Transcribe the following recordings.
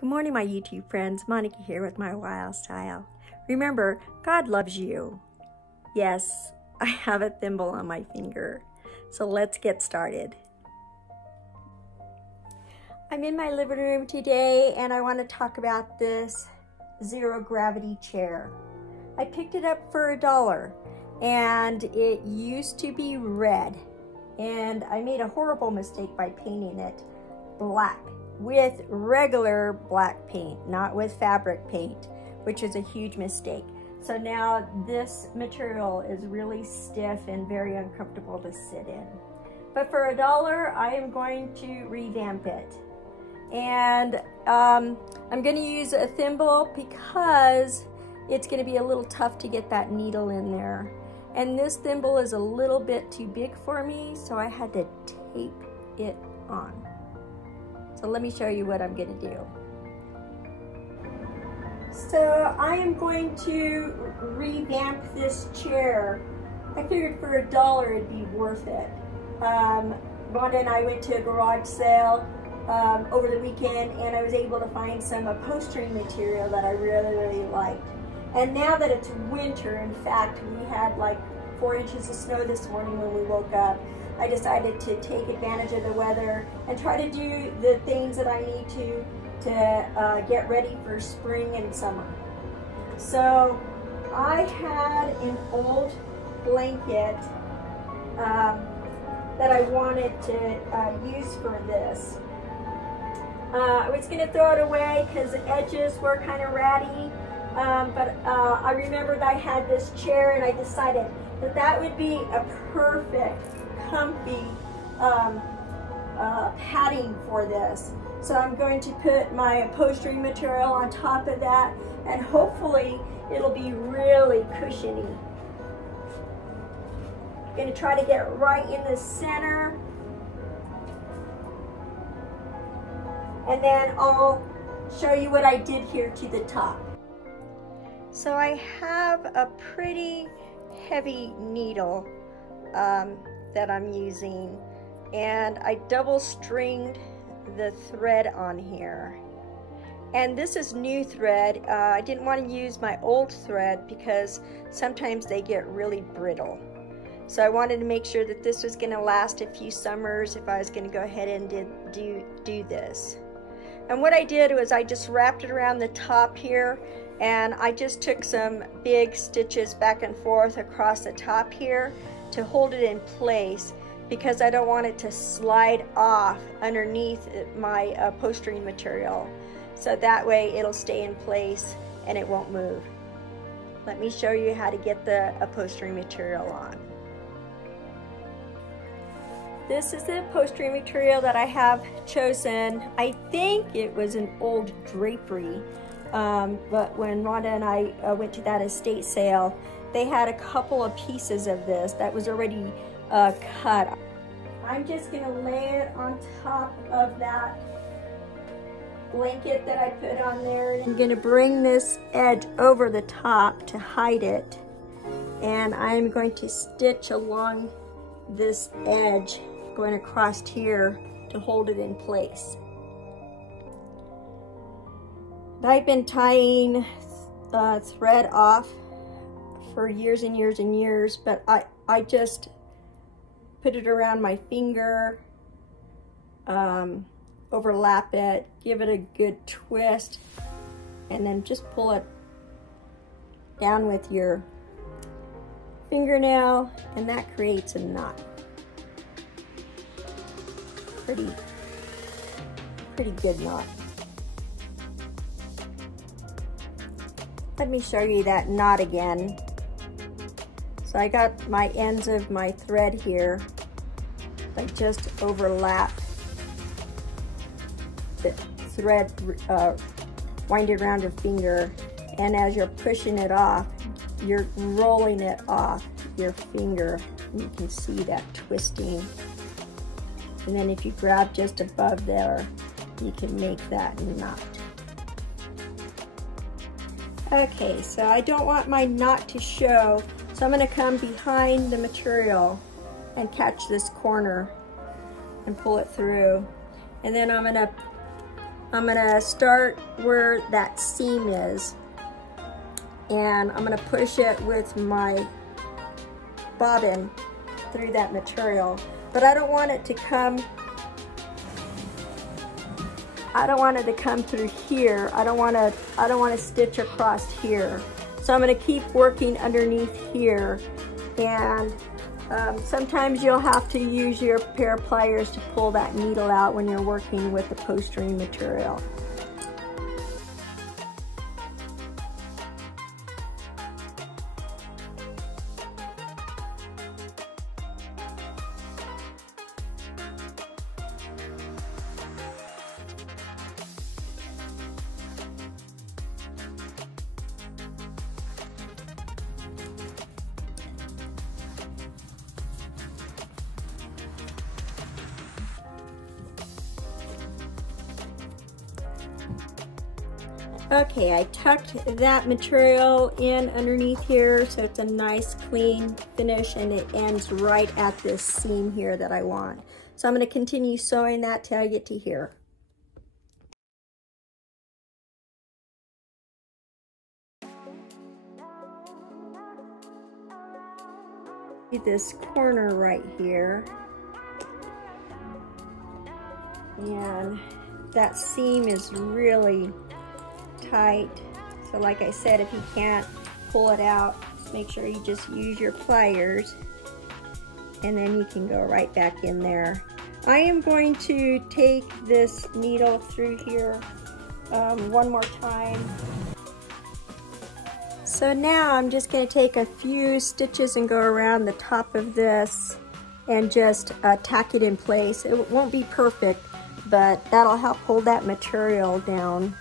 Good morning, my YouTube friends. Monica here with MyWyoStyle. Remember, God loves you. Yes, I have a thimble on my finger. So let's get started. I'm in my living room today and I want to talk about this zero gravity chair. I picked it up for $1 and it used to be red. And I made a horrible mistake by painting it black with regular black paint, not with fabric paint, which is a huge mistake. So now this material is really stiff and very uncomfortable to sit in. But for $1, I am going to revamp it. And I'm going to use a thimble because it's going to be a little tough to get that needle in there. And this thimble is a little bit too big for me, so I had to tape it on. So let me show you what I'm going to do. So I am going to revamp this chair. I figured for $1 it'd be worth it. Rhonda and I went to a garage sale over the weekend and I was able to find some upholstery material that I really liked. And now that it's winter, in fact, we had like 4 inches of snow this morning when we woke up, I decided to take advantage of the weather and try to do the things that I need to get ready for spring and summer. So I had an old blanket that I wanted to use for this. I was going to throw it away because the edges were kind of ratty, but I remembered I had this chair and I decided that that would be a perfect comfy padding for this. So I'm going to put my upholstery material on top of that and hopefully it'll be really cushiony. I'm going to try to get right in the center and then I'll show you what I did here to the top. So I have a pretty heavy needle that I'm using, and I double stringed the thread on here, and this is new thread. I didn't want to use my old thread because sometimes they get really brittle, so I wanted to make sure that this was going to last a few summers if I was going to go ahead and do this. And what I did was I just wrapped it around the top here, and I just took some big stitches back and forth across the top here to hold it in place because I don't want it to slide off underneath my upholstery material. So that way it'll stay in place and it won't move. Let me show you how to get the upholstery material on. This is the upholstery material that I have chosen. I think it was an old drapery, but when Rhonda and I went to that estate sale, they had a couple of pieces of this that was already cut. I'm just going to lay it on top of that blanket that I put on there. I'm going to bring this edge over the top to hide it, and I'm going to stitch along this edge going across here to hold it in place. I've been tying thread off for years and years and years, but I just put it around my finger, overlap it, give it a good twist, and then just pull it down with your fingernail, and that creates a knot. Pretty good knot. Let me show you that knot again. So I got my ends of my thread here. I just overlap the thread, wind it around your finger, and as you're pushing it off, you're rolling it off your finger. And you can see that twisting. And then if you grab just above there, you can make that knot. Okay, so I don't want my knot to show, so I'm going to come behind the material and catch this corner and pull it through. And then I'm going to I'm gonna start where that seam is, and I'm gonna push it with my bobbin through that material. But I don't want it to come through here. I don't want to stitch across here. So I'm going to keep working underneath here, and sometimes you'll have to use your pair of pliers to pull that needle out when you're working with the postering material. Okay, I tucked that material in underneath here so it's a nice clean finish, and it ends right at this seam here that I want. So I'm going to continue sewing that till I get to here. This corner right here, and that seam is really tight, so like I said, if you can't pull it out, make sure you just use your pliers, and then you can go right back in there. I am going to take this needle through here one more time. So now I'm just going to take a few stitches and go around the top of this and just tack it in place. It won't be perfect, but that'll help hold that material down.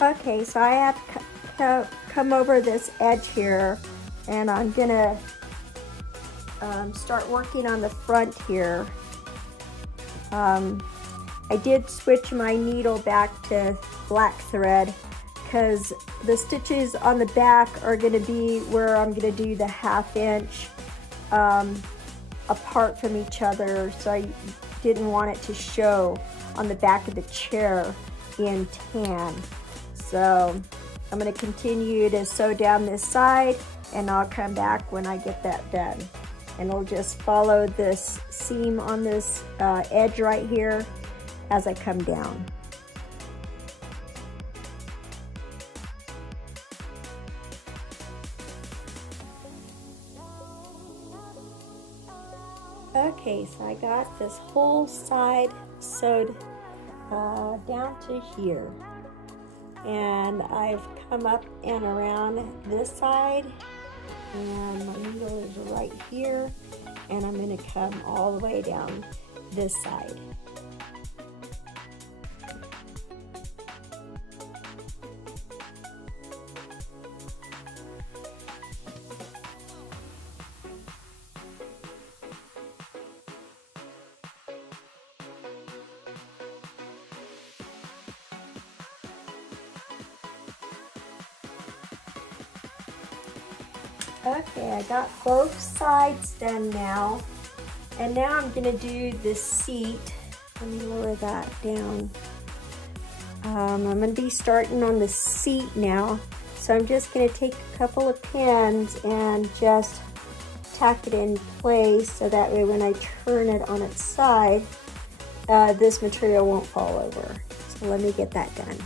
Okay, so I have to come over this edge here, and I'm gonna start working on the front here. I did switch my needle back to black thread because the stitches on the back are gonna be where I'm gonna do the 1/2 inch apart from each other, so I didn't want it to show on the back of the chair in tan. So I'm going to continue to sew down this side, and I'll come back when I get that done. And I'll just follow this seam on this edge right here as I come down. Okay, so I got this whole side sewed down to here. And I've come up and around this side, and my needle is right here, and I'm going to come all the way down this side. Okay, I got both sides done now, and now I'm going to do the seat. Let me lower that down. I'm going to be starting on the seat now, so I'm just going to take a couple of pins and just tack it in place so that way when I turn it on its side, this material won't fall over. So let me get that done.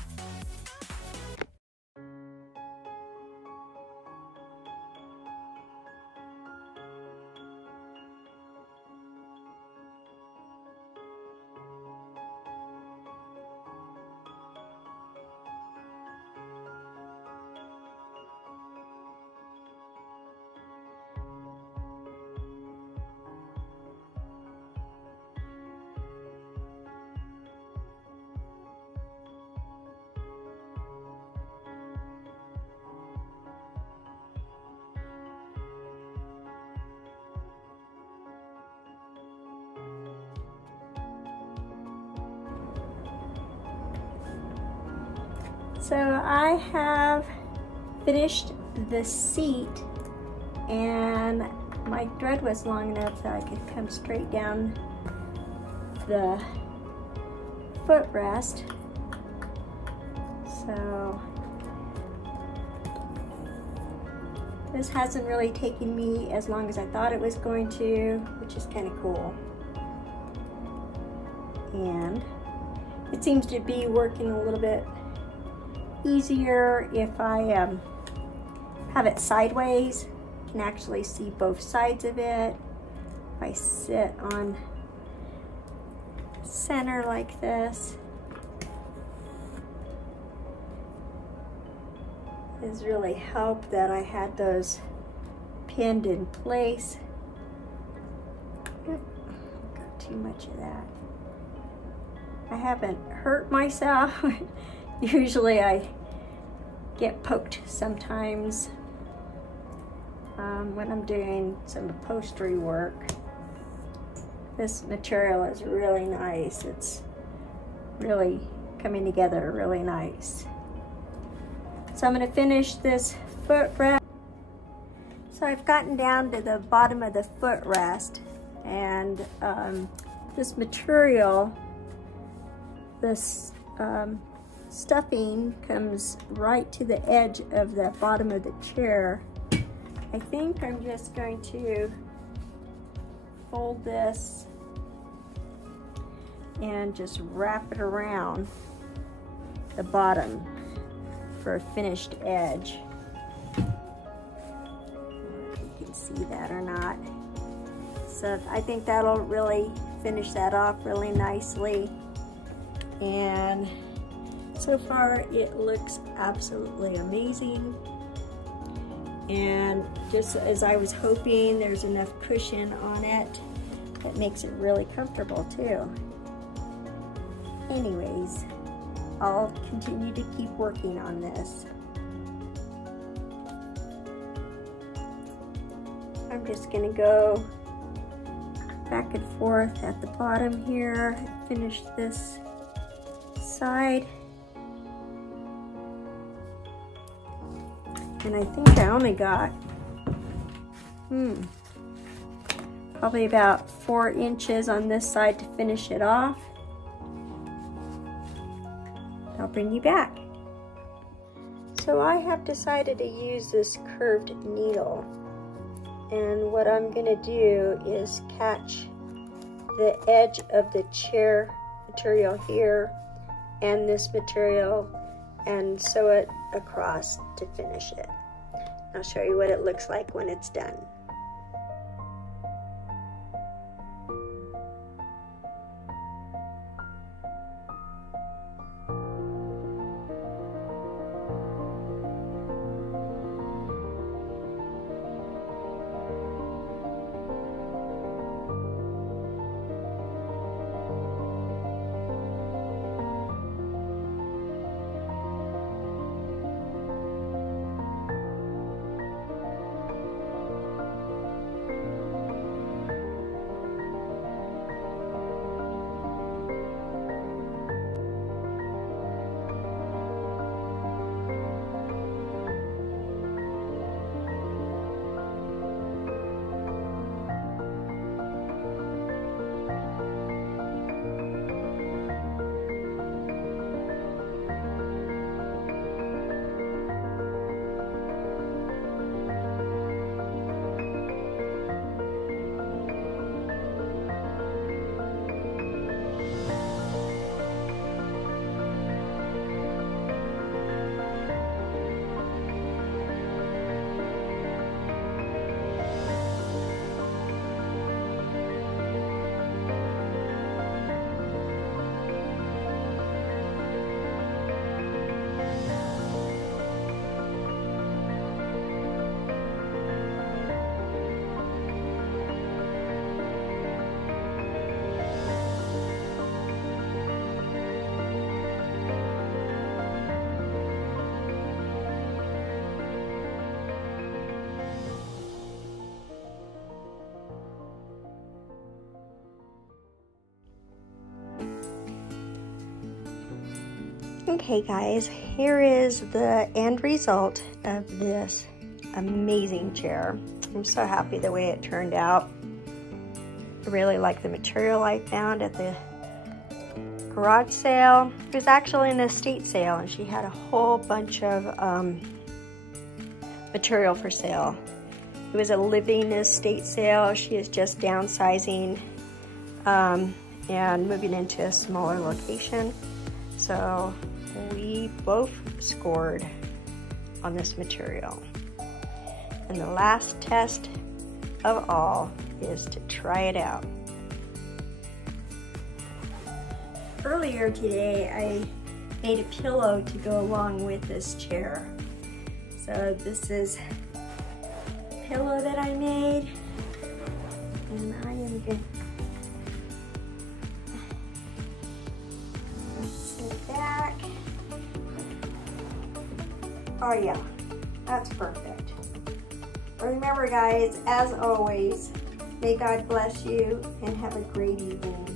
So I have finished the seat, and my thread was long enough that I could come straight down the footrest. So this hasn't really taken me as long as I thought it was going to, which is kind of cool. And it seems to be working a little bit easier if I have it sideways. You can actually see both sides of it. If I sit on center like this, has really helped that I had those pinned in place. Oop, got too much of that. I haven't hurt myself. Usually I get poked sometimes when I'm doing some upholstery work. This material is really nice. It's really coming together really nice. So I'm going to finish this footrest. So I've gotten down to the bottom of the footrest, and this material, this stuffing comes right to the edge of the bottom of the chair. I think I'm just going to fold this and just wrap it around the bottom for a finished edge. I don't know if you can see that or not. So I think that'll really finish that off really nicely. And so far it looks absolutely amazing. And just as I was hoping, there's enough cushion on it that makes it really comfortable too. Anyways, I'll continue to keep working on this. I'm just gonna go back and forth at the bottom here and finish this side. And I think I only got probably about 4 inches on this side to finish it off. I'll bring you back. So I have decided to use this curved needle, and what I'm going to do is catch the edge of the chair material here and this material and sew it across to finish it. I'll show you what it looks like when it's done. Okay guys, here is the end result of this amazing chair. I'm so happy the way it turned out. I really like the material I found at the garage sale. It was actually an estate sale, and she had a whole bunch of material for sale. It was a living estate sale. She is just downsizing and moving into a smaller location. So we both scored on this material. And the last test of all is to try it out. Earlier today, I made a pillow to go along with this chair. So this is a pillow that I made, and I am going to sit back. Oh yeah, that's perfect. Remember guys, as always, may God bless you and have a great evening.